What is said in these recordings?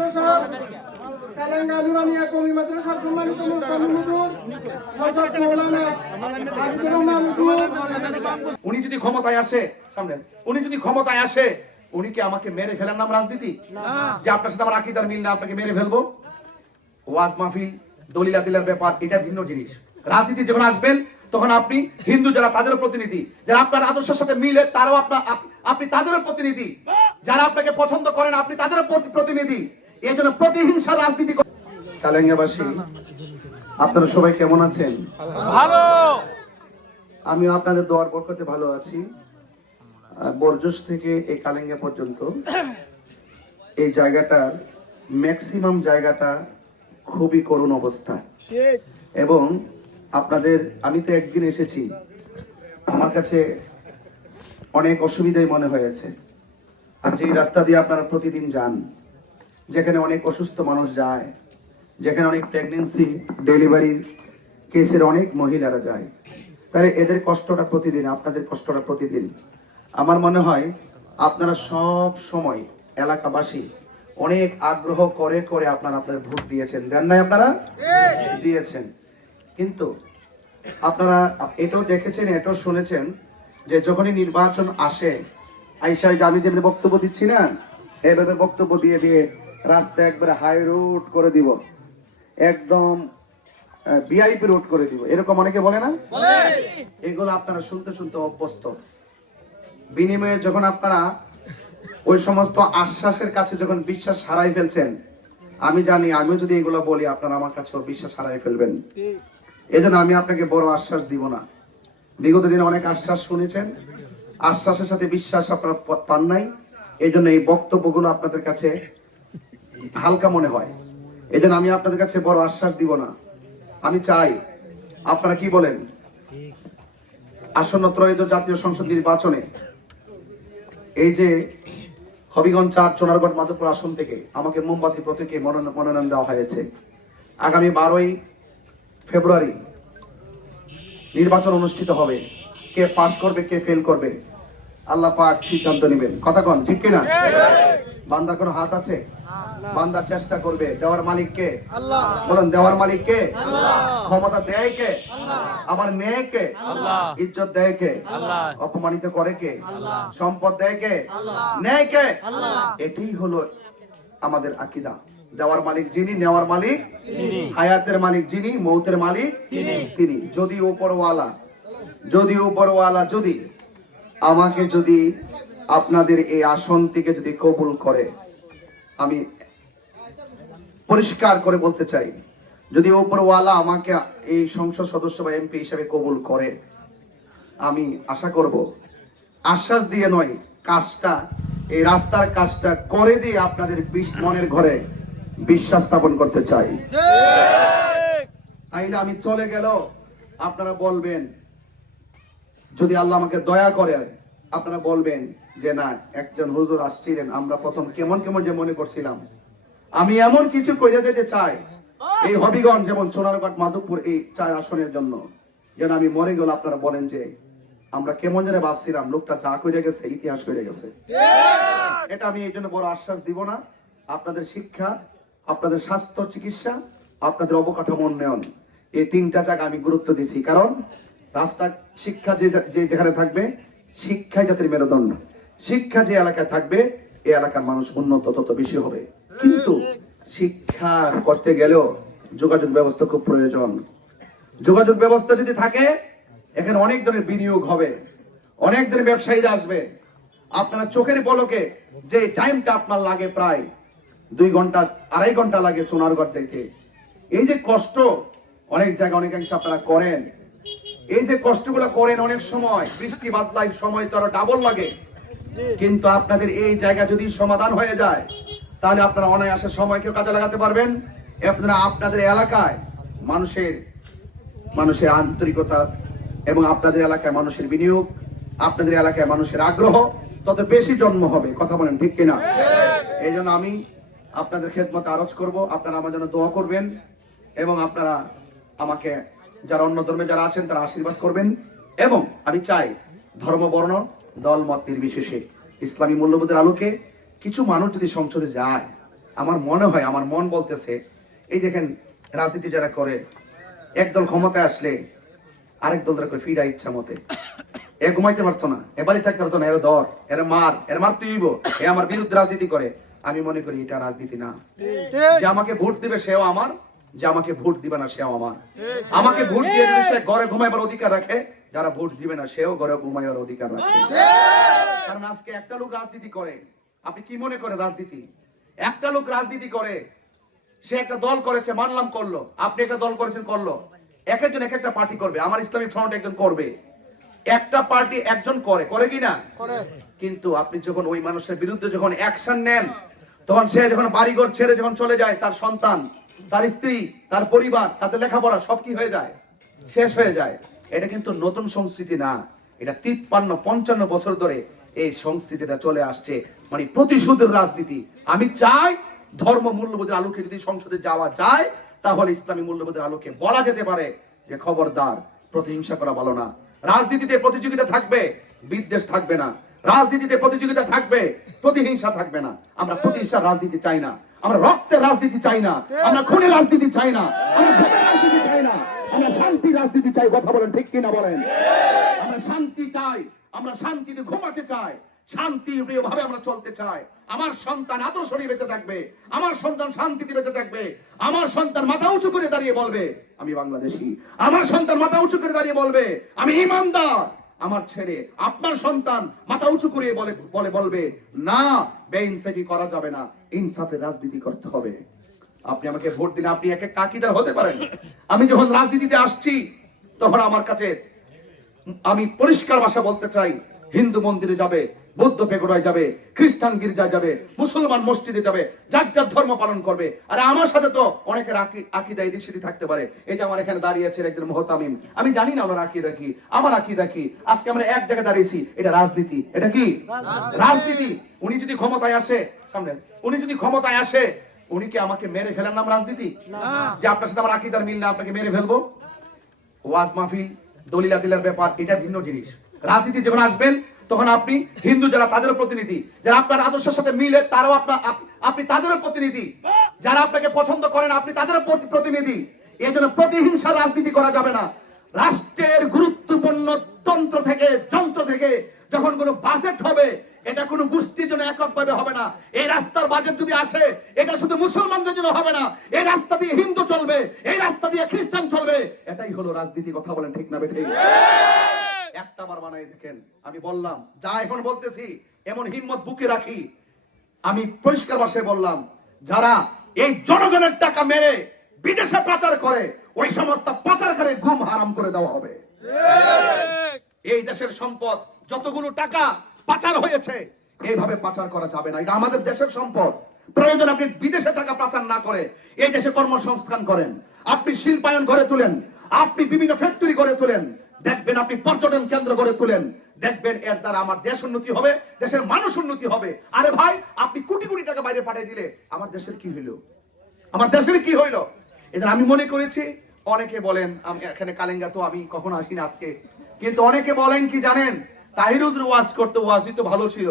মাদ্রাসার কালেঙ্গা নুরানিয়া কওমি মাদ্রাসার সম্মানিত মুহতামিম হুজুর হযরত মাওলানা আবিদুর রহমান হুজুর, উনি যদি ক্ষমতায় আসে, সামনে উনি যদি ক্ষমতায় আসে, উনি কি আমাকে মেরে ফেলার নাম রাজনীতি? যে আপনার সাথে আমার আকীদার মিল না, আপনাকে মেরে ফেলবো? ওয়াজ মাহফিল, দলিল দিলার ব্যাপার, এটা ভিন্ন জিনিস। রাজনীতি যখন আসবেন তখন আপনি হিন্দু যারা তাদেরও প্রতিনিধি, যারা আপনার আদর্শের সাথে মিলে তারাও আপনি তাদেরও প্রতিনিধি, যারা আপনাকে পছন্দ করেন আপনি তাদেরও প্রতিনিধি। এই জন্য প্রতিহিংসা রাজনীতি। কালেঙ্গাবাসী, আপনারা সবাই কেমন আছেন? ভালো। আমি আপনাদের দোয়ার বরকতে ভালো আছি। বরজস থেকে এই কালেঙ্গা পর্যন্ত এই জায়গাটার ম্যাক্সিমাম জায়গাটা খুবই করুণ অবস্থা। এবং আপনাদের, আমি তো একদিন এসেছি, আমার কাছে অনেক অসুবিধাই মনে হয়েছে। আর যে রাস্তা দিয়ে আপনারা প্রতিদিন যান, যেখানে অনেক অসুস্থ মানুষ যায়, যেখানে অনেক প্রেগনেন্সি ডেলিভারির কেসের অনেক মহিলারা যায়, তাহলে এদের কষ্টটা প্রতিদিন, আপনাদের কষ্টটা প্রতিদিন। আমার মনে হয় আপনারা সব সময় এলাকাবাসী অনেক আগ্রহ করে করে আপনারা আপনাদের ভোট দিয়েছেন, দেন নাই? আপনারা দিয়েছেন। কিন্তু আপনারা এটাও দেখেছেন, এটাও শুনেছেন যে যখনই নির্বাচন আসে, আইসায় যে আমি যেমনি বক্তব্য দিচ্ছি না, এভাবে বক্তব্য দিয়ে দিয়ে রাস্তা একবারে হাই রোড করে দিব, একদম ভিআইপি রোড করে দিব, এরকম অনেকে বলে না? এগুলো আপনারা শুনতে শুনতে অভ্যস্ত। বিনিময়ে যখন আপনারা ওই সমস্ত আশ্বাসের কাছে যখন বিশ্বাস হারাই ফেলছেন, আমি জানি আমিও যদি এগুলো বলি আপনারা আমার কাছেও বিশ্বাস হারাই ফেলবেন। এজন্য আমি আপনাকে বড় আশ্বাস দিব না। বিগত দিনে অনেক আশ্বাস শুনেছেন, আশ্বাসের সাথে বিশ্বাস আপনারা পান নাই, এই জন্য এই বক্তব্যগুলো আপনাদের কাছে হালকা মনে হয়। এই জন্য আমি আপনাদের কাছে বড় আশ্বাস দিব না। আমি চাই আপনারা কি বলেন, আসন্ন ত্রয়োদশ জাতীয় সংসদ নির্বাচনে এই যে হবিগঞ্জ ৪ চোনারগড় মাধবপুর আসন থেকে আমাকে মোমবাতি প্রতীকে মনোনয়ন দেওয়া হয়েছে। আগামী 12ই ফেব্রুয়ারি নির্বাচন অনুষ্ঠিত হবে। কে পাস করবে, কে ফেল করবে, আল্লাহ পাক সিদ্ধান্ত নেবেন। কথা কন, ঠিক কিনা? বান্দার কোনো হাত আছে? বান্দা চেষ্টা করবে। দেওয়ার মালিক কে? আল্লাহ। বলেন, দেওয়ার মালিক কে? আল্লাহ। ক্ষমতা দেয় কে? আল্লাহ। আবার নেয় কে? আল্লাহ। ইজ্জত দেয় কে? আল্লাহ। অপমানিত করে কে? আল্লাহ। সম্পদ দেয় কে? আল্লাহ। নেয় কে? আল্লাহ। এটাই হলো আমাদের আকীদা। দেওয়ার মালিক যিনি, নেওয়ার মালিক তিনি, হায়াতের মালিক যিনি, মৌতের মালিক তিনি। যদি উপরওয়ালা যদি আমাকে যদি আপনাদের এই আসন থেকে যদি কবুল করে, আমি পরিষ্কার করে বলতে চাই, যদি উপরওয়ালা আমাকে এই সংসদ সদস্য বা এমপি হিসেবে কবুল করে, আমি আশা করব, আশ্বাস দিয়ে নয়, কাজটা, এই রাস্তার কাজটা করে দিয়ে আপনাদের মনের ঘরে বিশ্বাস স্থাপন করতে চাই। তাইলে আমি চলে গেল আপনারা বলবেন, যদি আল্লাহ আমাকে দয়া করে, আপনারা বলবেন যে না, একজন হুজুর আসছিলেন, আমরা প্রথম কেমন কেমন যে মনে করছিলাম, আমি এমন কিছু করে যেতে চাই এই হবিগঞ্জ যেমন চোনারগড় মাধবপুর এই 4 আসনের জন্য, যেন আমি মরে গেল আপনারা বলেন যে আমরা কেমন যেন ভাবছিলাম, লোকটা যা করে গেছে ইতিহাস করে গেছে। এটা আমি এই জন্য বড় আশ্বাস দিব না। আপনাদের শিক্ষা, আপনাদের স্বাস্থ্য চিকিৎসা, আপনাদের অবকাঠামো উন্নয়ন, এই 3টা জায়গা আমি গুরুত্ব দিছি। কারণ রাস্তা, শিক্ষা যে যেখানে থাকবে, শিক্ষাই জাতির মেরুদণ্ড। শিক্ষা যে এলাকায় থাকবে, এই এলাকার মানুষ উন্নত তত বেশি হবে। কিন্তু শিক্ষা করতে গেলেও যোগাযোগ ব্যবস্থা খুব প্রয়োজন। যোগাযোগ ব্যবস্থা যদি থাকে, এখানে অনেক ধরনের বিনিয়োগ হবে, অনেক ধরনের ব্যবসায়ীরা আসবে। আপনারা চোখের পলকে যে টাইমটা আপনার লাগে, প্রায় 2 ঘন্টা 2.5 ঘন্টা লাগে চোনারগড় যাইতে, এই যে কষ্ট অনেক জায়গায় অনেকাংশে আপনারা করেন, এই যে কষ্টগুলো করেন, অনেক সময় বৃষ্টি বাদলায় সময় তো আরো ডাবল লাগে। কিন্তু আপনাদের এই জায়গা যদি সমাধান হয়ে যায়, তাহলে আপনারা অনায়াসে সময়কেও কাজে লাগাতে পারবেন। আপনারা আপনাদের এলাকায় মানুষের আন্তরিকতা এবং আপনাদের এলাকায় মানুষের বিনিয়োগ, আপনাদের এলাকায় মানুষের আগ্রহ তত বেশি জন্ম হবে। কথা বলেন, ঠিক কিনা? এই জন্য আমি আপনাদের খেদমতে আরজ করব, আপনারা আমার জন্য দোয়া করবেন এবং আপনারা আমাকে, যারা অন্য ধর্মে যারা আছেন তারা আশীর্বাদ করবেন। এবং আমি চাই ধর্ম, বর্ণ, দল, মত নির্বিশেষে ইসলামী মূল্যবোধের আলোকে কিছু মানুষ যদি সংসদে যায়, আমার মনে হয়, আমার মন বলতেছে, এই দেখেন রাজনীতি যারা করে, একদল ক্ষমতায় আসলে আরেক দল করে ফিরা ইচ্ছা মতে, এ ঘুমাইতে পারতো না, এবারই থাকতে পারতো না, এর ধর, এর মারতে হইব, এ আমার বিরুদ্ধে রাজনীতি করে। আমি মনে করি এটা রাজনীতি না। যে আমাকে ভোট দিবে সেও আমার, যে আমাকে ভোট দিবে না সেও আমার। আমাকে ভোট দিয়ে যদি সে ঘরে ঘুমাইবার অধিকার রাখে, যারা ভোট দিবে না সেও ঘরে ঘুমাইবার অধিকার রাখে। কারণ আজকে একটা লোক রাজনীতি করে, আপনি কি মনে করেন রাজনীতি? একটা লোক রাজনীতি করে, সে একটা দল করেছে, মানলাম করলো, আপনি একটা দল করেছেন করলো, এক একজন এক একটা পার্টি করবে, আমার ইসলামী ফ্রন্ট একজন করবে, একটা পার্টি একজন করে কি না? কিন্তু আপনি যখন ওই মানুষের বিরুদ্ধে যখন অ্যাকশন নেন, তখন সে যখন বাড়িঘর ছেড়ে যখন চলে যায়, তার সন্তান, তার স্ত্রী, তার পরিবার, তাদের লেখাপড়া সব কি হয়ে যায়? শেষ হয়ে যায়। এটা কিন্তু নতুন সংস্কৃতি না, এটা 53-55 বছর ধরে এই সংস্কৃতিটা চলে আসছে, মানে প্রতিশোধের রাজনীতি। আমি চাই ধর্ম মূল্যবোধের আলোকে যদি সংসদে যাওয়া যায়, তাহলে ইসলামী মূল্যবোধের আলোকে বলা যেতে পারে যে খবরদার, প্রতিহিংসা করা ভালো না। রাজনীতিতে প্রতিযোগিতা থাকবে, বিদ্বেষ থাকবে না। রাজনীতিতে প্রতিযোগিতা থাকবে, প্রতিহিংসা থাকবে না। আমরা প্রতিহিংসার রাজনীতি চাই না, আমরা রক্তের রাজনীতি চাই না, আমরা খুনের রাজনীতি চাই না, আমরা ঝগড়ার রাজনীতি চাই না, আমরা শান্তির রাজনীতি চাই। কথা বলেন ঠিক কিনা বলেন? আমরা শান্তি চাই, আমরা শান্তিতে ঘুমাতে চাই, শান্তি ভাবে আমরা চলতে চাই। আমার সন্তান আদর্শ নিয়ে বেঁচে থাকবে, আমার সন্তান শান্তিতে বেঁচে থাকবে, আমার সন্তান মাথা উঁচু করে দাঁড়িয়ে বলবে আমি বাংলাদেশী, আমার সন্তান মাথা উঁচু করে দাঁড়িয়ে বলবে আমি ইমানদার। আমার ছেলে, আপনার সন্তান মাথা উঁচু করে বলবে না, বেইনসাফি করা যাবে না, ইনসাফের রাজনীতি করতে হবে। আপনি আমাকে ভোট দিলে আপনি এক কাকিদার হতে পারেন। আমি যখন রাজনীতিতে আসছি, তখন আমার কাছে আমি পরিষ্কার ভাষা বলতে চাই, হিন্দু মন্দিরে যাবে, বৌদ্ধ পেগোডায় যাবে, খ্রিস্টান গির্জায় যাবে, মুসলমান মসজিদে যাবে, যার যার ধর্ম পালন করবে। আর আমার সাথে তো অনেকের আকীদা এদিক সেদিক থাকতে পারে। এই যে আমার এখানে দাঁড়িয়ে আছে একজন মুহতামিম, আমি জানি না ওনার আকীদা কি, আমার আকীদা কি। আজকে আমরা এক জায়গায় দাঁড়িয়েছি, এটা রাজনীতি। এটা কি রাজনীতি? উনি যদি ক্ষমতায় আসে, সামনে উনি যদি ক্ষমতায় আসে, উনি কি আমাকে মেরে ফেলার নাম রাজনীতি? যে আপনার সাথে আমার আকীদার মিল না, আপনাকে মেরে ফেলবো? ওয়াজ মাহফিল, দলিল আদিলের ব্যাপার, এটা ভিন্ন জিনিস। রাজনীতি যখন আসবেন, তখন আপনি হিন্দু যারা তাদের প্রতিনিধি, যারা আপনার আদর্শের সাথে মিলে তারাও আপনি তাদের প্রতিনিধি, যারা আপনাকে পছন্দ করেন আপনি তাদের প্রতিনিধি। এই জন্য প্রতিহিংসা রাজনীতি করা যাবে না। রাষ্ট্রের গুরুত্বপূর্ণ যন্ত্র থেকে যখন কোনো বাজেট হবে, এটা কোনো গোষ্ঠীর জন্য এককভাবে হবে না। এই রাস্তার বাজেট যদি আসে, এটা শুধু মুসলমানদের জন্য হবে না, এই রাস্তা দিয়ে হিন্দু চলবে, এই রাস্তা দিয়ে খ্রিস্টান চলবে। এটাই হলো রাজনীতি। কথা বলেন ঠিক না বেঠিক? একটা বার বানাই দেখেন। আমি বললাম যা এখন বলতেছি, এমন হিম্মত বুকে রাখি। আমি পরিষ্কার ভাষায় বললাম, যারা এই জনগণের টাকা মেরে বিদেশে পাচার করে, ওই সমস্ত পাচারকারীর ঘুম হারাম করে দেওয়া হবে। এই দেশের সম্পদ যতগুলো টাকা পাচার হয়েছে, এইভাবে পাচার করা যাবে না। এটা আমাদের দেশের সম্পদ। প্রয়োজন আপনি বিদেশে টাকা পাচার না করে এই দেশে কর্মসংস্থান করেন, আপনি শিল্পায়ন গড়ে তুলেন, আপনি বিভিন্ন ফ্যাক্টরি গড়ে তুলেন, দেখবেন আপনি পর্যটন কেন্দ্র গড়ে তুলেন, দেখবেন এর দ্বারা আমার দেশ উন্নতি হবে, দেশের মানুষ উন্নতি হবে। আরে ভাই, আপনি কোটি কোটি টাকা বাইরে পাঠিয়ে দিলে আমার দেশের কি হইলো? আমার দেশের কি হইলো? এটা আমি মনে করেছি। অনেকে বলেন, আমি এখানে কালেঙ্গা তো আমি কখনো আসি না আজকে, কিন্তু অনেকে বলেন কি জানেন, তাহির হুজুর ওয়াজ করতে, ওয়াজই তো ভালো ছিল,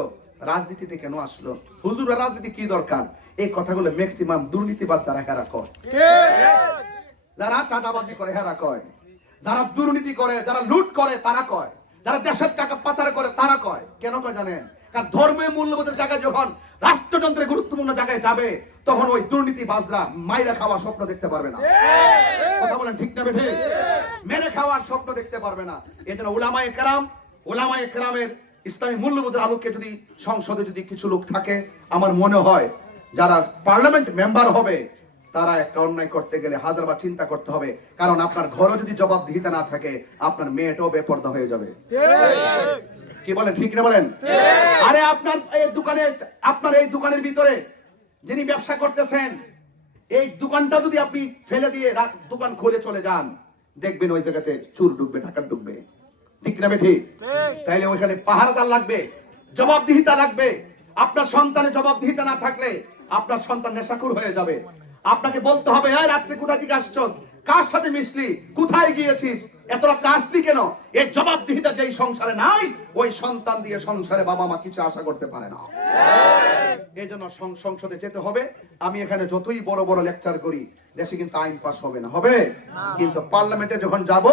রাজনীতিতে কেন আসলো? হুজুর রাজনীতি কি দরকার? এই কথাগুলো ম্যাক্সিমাম দুর্নীতিবাজ যারা হেরা কয়, যারা চাঁদাবাজি করে হেরা কয়, যারা দুর্নীতি করে, যারা লুট করে তারা কয়, যারা দেশের টাকা পাচার করে তারা কয়। কেন কয় জানেন? কারণ ধর্মীয় মূল্যবোধের জায়গায় যখন রাষ্ট্রযন্ত্রের গুরুত্বপূর্ণ জায়গায় যাবে, তখন ওই দুর্নীতিবাজরা মাইরা খাওয়ার স্বপ্ন দেখতে পারবে না। কথা বলেন ঠিক না বেঠিক? মেরে খাওয়ার স্বপ্ন দেখতে পারবে না। এজন্য উলামায়ে কেরামের ইসলামী মূল্যবোধের আলোকে যদি সংসদে যদি কিছু লোক থাকে, আমার মনে হয় যারা পার্লামেন্ট মেম্বার হবে, তারা একটা অন্যায় করতে গেলে হাজারবার চিন্তা করতে হবে। কারণ আপনার ঘরে যদি জবাবদিহিতা না থাকে, আপনার মেয়েটাও বেপরদা হয়ে যাবে। কি বলেন ঠিক না বলেন? আরে আপনার এই দোকানের ভিতরে যিনি ব্যবসা করতেছেন, এই দোকানটা যদি আপনি ফেলে দিয়ে দোকান খুলে চলে যান, দেখবেন ওই জায়গাতে চোর ঢুকবে, ডাকাত ঢুকবে। ঠিক না ঠিক? তাইলে ওইখানে পাহারাদার লাগবে, জবাবদিহিতা লাগবে। আপনার সন্তানের জবাবদিহিতা না থাকলে আপনার সন্তান নেশাখোর হয়ে যাবে। আপনাকে বলতে হবে, এই রাত্রে কোথায় থেকে আসছস, কার সাথে মিশলি, কোথায় গিয়েছিস, এত রাত আসলি কেন? এর জবাবদিহিতা যেই সংসারে নাই, ওই সন্তান দিয়ে সংসারে বাবা মা কিছু আশা করতে পারে না। এই জন্য সংসদে যেতে হবে। আমি এখানে যতই বড় বড় লেকচার করি, দেশে কিন্তু আইন পাস হবে না, হবে? কিন্তু পার্লামেন্টে যখন যাব,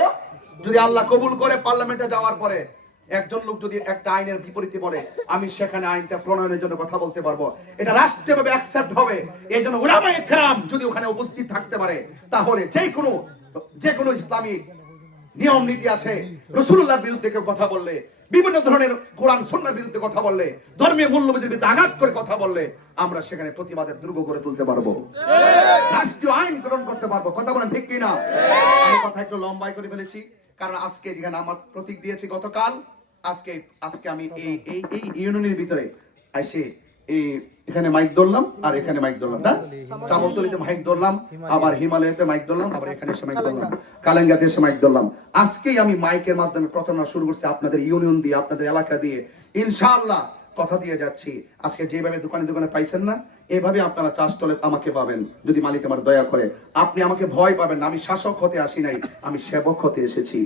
যদি আল্লাহ কবুল করে, পার্লামেন্টে যাওয়ার পরে একজন লোক যদি একটা আইনের বিপরীতে বলে, আমি সেখানে আইনটা প্রণয়নের জন্য কথা বলতে পারবো, এটা রাষ্ট্রীয়ভাবে অ্যাকসেপ্ট হবে। এই জন্য উলামায়ে কেরাম যদি ওখানে উপস্থিত থাকতে পারে, তাহলে যে কোনো ইসলামিক নিয়ম নীতি আছে, রাসূলুল্লাহর বিরুদ্ধে কেউ কথা বললে, বিভিন্ন ধরনের কোরআন সুন্নাহর বিরুদ্ধে কথা বললে, ধর্মীয় মূল্যবোধের বিরুদ্ধে আঘাত করে কথা বললে, আমরা সেখানে প্রতিবাদের দুর্গ করে তুলতে পারবো, রাষ্ট্রীয় আইন গ্রহণ করতে পারবো। কথা বলেন ঠিক কিনা? আমি কথা একটু লম্বাই করে ফেলেছি, কারণ আজকে যেখানে আমার প্রতীক দিয়েছি গতকাল, আজকে আমি এই ইউনিয়নের ভিতরে এসে এখানে মাইক ধরলাম, আর এখানে মাইক ধরলাম না, চামতলিতে মাইক ধরলাম, আবার হিমালয়তে মাইক ধরলাম, আবার এখানে এসে মাইক ধরলাম, কালেঙ্গাতে এসে মাইক ধরলাম। আজকেই আমি মাইকের মাধ্যমে প্রচারণা শুরু করছি, আপনাদের ইউনিয়ন দিয়ে, আপনাদের এলাকা দিয়ে। ইনশাআল্লাহ কথা দিয়ে যাচ্ছি, আজকে যেভাবে দোকানে দোকানে পাইছেন না, এভাবে আপনারা চাষ চলে আমাকে পাবেন, যদি মালিক আমার দয়া করে। আপনি আমাকে ভয় পাবেন না, আমি শাসক হতে আসি নাই, আমি সেবক হতে এসেছি,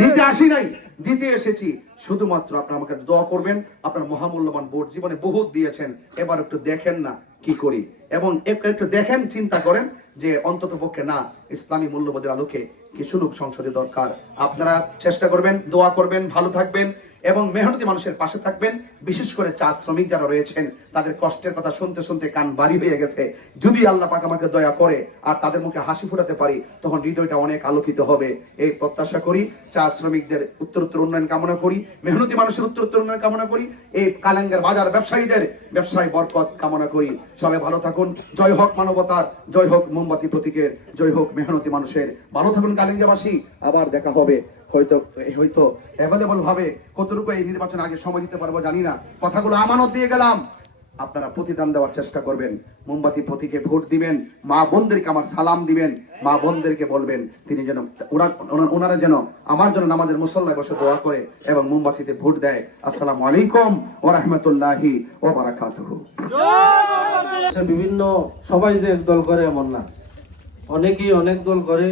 নিতে আসি নাই, দিতে এসেছি। শুধুমাত্র আপনারা আমাকে দোয়া করবেন। আপনার মহামূল্যবান ভোট জীবনে বহুত দিয়েছেন, এবার একটু দেখেন না কি করি, এবং একটু দেখেন, চিন্তা করেন যে অন্তত পক্ষে না, ইসলামী মূল্যবোধের আলোকে কিছু লোক সংসদে দরকার। আপনারা চেষ্টা করবেন, দোয়া করবেন, ভালো থাকবেন এবং মেহনতি মানুষের পাশে থাকবেন। বিশেষ করে চা শ্রমিক যারা রয়েছেন, তাদের কষ্টের কথা শুনতে শুনতে কান বাড়ি হয়ে গেছে। যদি আল্লাহ পাক আমাকে দয়া করে আর তাদের মুখে হাসি ফোটাতে পারি, তখন হৃদয়টা অনেক আলোকিত হবে, এই প্রত্যাশা করি। চা শ্রমিকদের উত্তরোত্তর উন্নয়ন কামনা করি, মেহনতি মানুষের উত্তরোত্তর উন্নয়ন কামনা করি, এই কালেঙ্গার বাজার ব্যবসায়ীদের ব্যবসায় বরকত কামনা করি। সবাই ভালো থাকুন। জয় হোক মানবতার, জয় হোক মোমবাতি প্রতীকের, জয় হোক মেহনতি মানুষের। ভালো থাকুন কালেঙ্গাবাসী। আবার দেখা হবে, হয়তো অ্যাভেলেবল ভাবে। কতটুকু এই নির্বাচন আগে সময় দিতে পারবো জানি না, কথাগুলো আমানত দিয়ে গেলাম। আপনারা প্রতিদান দেওয়ার চেষ্টা করবেন, মোমবাতি প্রতীকে ভোট দিবেন। মা বোনদেরকে আমার সালাম দিবেন, মা বোনদেরকে বলবেন তিনি যেন ওনারা যেন আমার জন্য নামাজের মুসল্লায় বসে দোয়া করে এবং মোমবাতিতে ভোট দেয়। আসসালামু আলাইকুম ওয়া রাহমাতুল্লাহি ওয়া বারাকাতুহু। বিভিন্ন সবাই যে এক দল করে এমন না, অনেকেই অনেক দল করে।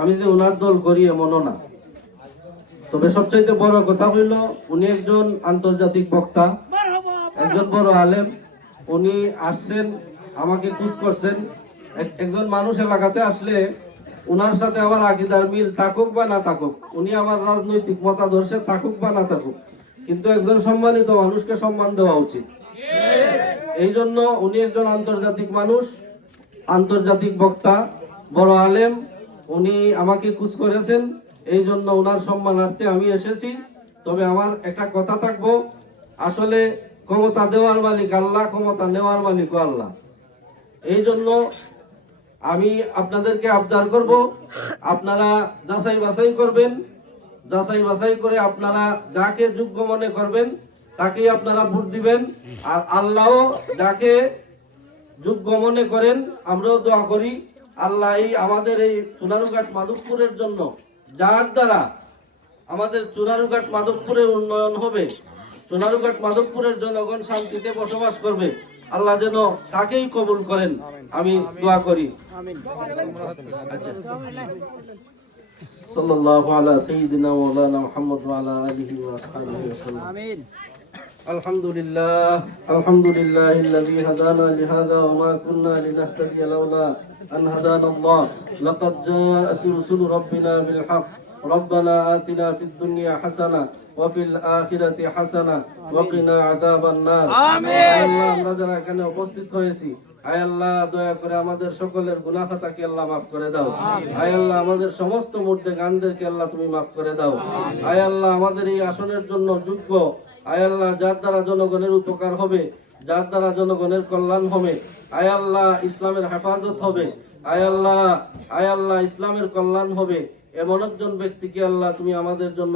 আমি যে ওনার দল করি এমনও না। তবে সবচাইতে বড় কথা হইল, উনি একজন আন্তর্জাতিক বক্তা, একজন বড় আলেম। উনি আসছেন, আমাকে খুশ করছেন। একজন মানুষ এলাকাতে আসলে উনার সাথে আমার আকীদার মিল থাকুক বা না থাকুক, উনি আমার রাজনৈতিক মতাদর্শে থাকুক বা না থাকুক, কিন্তু একজন সম্মানিত মানুষকে সম্মান দেওয়া উচিত। এই জন্য উনি একজন আন্তর্জাতিক মানুষ, আন্তর্জাতিক বক্তা, বড় আলেম। উনি আমাকে খুশ করেছেন, এই জন্য ওনার সম্মানার্থে আমি এসেছি। তবে আমার একটা কথা থাকবো, আসলে ক্ষমতা দেওয়ার মালিক আল্লাহ, ক্ষমতা নেওয়ার মালিক আল্লাহ। এই জন্য আমি আপনাদেরকে আবদার করব, আপনারা যাচাই বাছাই করবেন। যাচাই বাছাই করে আপনারা যাকে যোগ্য মনে করবেন তাকেই আপনারা ভোট দিবেন। আর আল্লাহও যাকে যোগ্য মনে করেন, আমরাও দোয়া করি আল্লাহ এই আমাদের এই চুনারুঘাট মাধবপুরের জন্য, যার দ্বারা আমাদের চুনারুঘাট মাধবপুরের উন্নয়ন হবে, চুনারুঘাট মাধবপুরের জনগণ শান্তিতে বসবাস করবে, আল্লাহ যেন তাকেই কবুল করেন, আমি দোয়া করি। সাল্লাল্লাহু আলা সাইয়্যিদিনা মাওলানা মুহাম্মদ ওয়া আলা আলিহি ওয়া আসহাবিহি ওয়াসাল্লাম। আমিন। আলহামদুলিল্লাহিল্লাযী হাদানা লিহাযা ওয়া মা কুন্না লিনাহতাদিয়া লাওলা আন হাদানাল্লাহ। লাকাদ জাআত রুসুলু রাব্বিনা বিল হক। রব্বানা আতিনা ফিদ দুনিয়া হাসানা ওয়া ফিল আখিরাতি হাসানা ওয়া কিনা আযাবান নার। আমিন। আল্লাহ, আমরা যারা এখানে উপস্থিত হয়েছি, আয় আল্লাহ দয়া করে আমাদের সকলের গুনাহ খাতাকে আল্লাহ মাফ করে দাও। আয় আল্লাহ আমাদের সমস্ত মুর্দে গানদেরকে আল্লাহ তুমি মাফ করে দাও। আয় আল্লাহ আমাদের এই আসনের জন্য যোগ্য, আয় আল্লাহ যার দ্বারা জনগণের উপকার হবে, যার দ্বারা জনগণের কল্যাণ হবে, আয় আল্লাহ ইসলামের হেফাজত হবে, আয় আল্লাহ ইসলামের কল্যাণ হবে, এমন একজন ব্যক্তিকে আল্লাহ তুমি আমাদের জন্য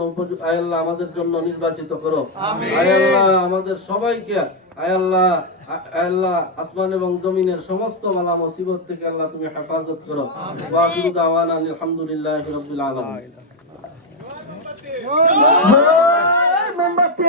আয় আল্লাহ আমাদের জন্য নির্বাচিত করো। আয় আল্লাহ আমাদের সবাইকে আয় আল্লাহ আসমান এবং জমিনের সমস্ত বালা মুসিবত থেকে আল্লাহ তুমি হেফাজত করো। ওয়া আখিরু দাওয়ানা আলহামদুলিল্লাহি রাব্বিল আলামিন। মোমবাতি